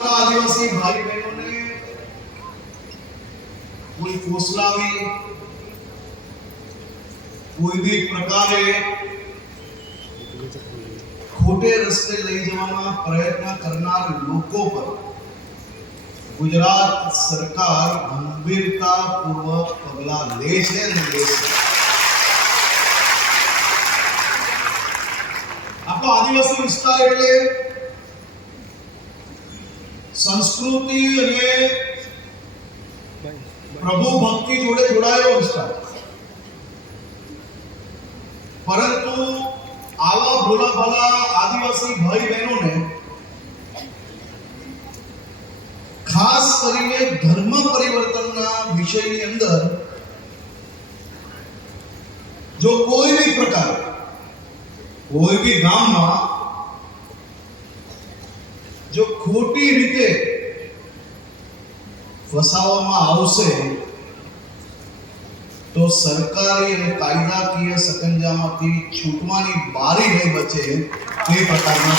આદિવાસી ભાઈ બહેનોને કોઈ ફોસલાવી કોઈ બી પ્રકારે ખોટે રસ્તે લઈ જવાના પ્રયત્ન કરનાર લોકો પર ગુજરાત સરકાર ગંભીરતાપૂર્વક પગલા લે છે અને લેશે આપણો આદિવાસી વિસ્તાર એટલે સંસ્કૃતિ અને પ્રભુ ભક્તિ જોડે જોડાયેલો વિસ્તાર. પરંતુ આવા ભોલા ભલા આદિવાસી ભાઈ બહેનોને ખાસ કરીને ધર્મ પરિવર્તનના વિષયની અંદર જો કોઈ બી પ્રકાર, કોઈ બી ગામમાં જો ખોટી રીતે ફસાવવામાં આવશે, તો સરકારી અને કાયદાકીય સકંજામાંથી છૂટવાની બારી નહીં બચે તે પ્રકારના